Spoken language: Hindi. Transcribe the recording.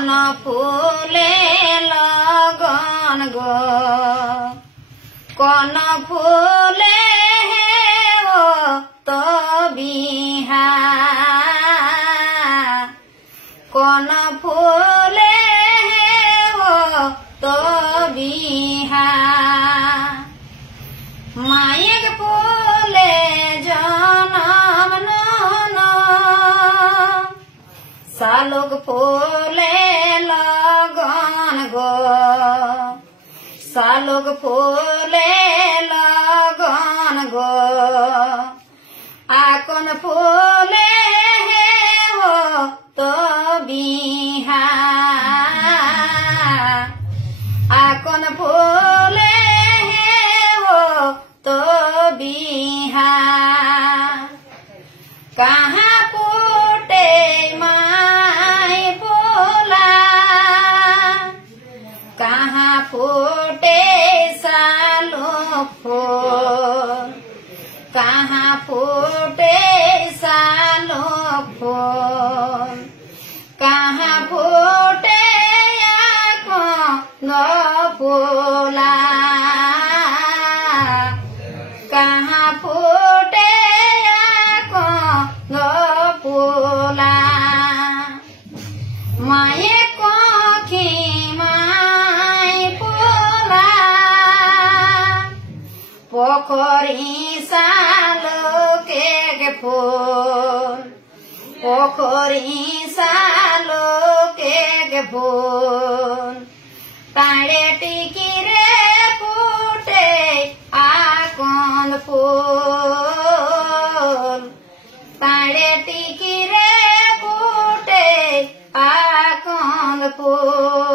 कौन फूले लगन गो कौन फूले है वो तो बिहा कौन फूले है वो तो बिहा मायक फूले जनम नो सालोक फूले लगन गो सालोक फूले लगन गो आकन फूले है वो तो बिहा आकन फूले है वो तो बिहा कहाँ फूटे माई फूला कहाँ फूटे सालो फूल कहाँ फूटे सालो फूल कहाँ फूटे न फूला कहाँ फूटे न फूला माये कोखी माई फूला पोखरी सालो के फूल पोखरी सालो के फूल ताड़े टिकी रे फूटे आकंद फूल ताड़े टिकी रे फूटे आकंद फूल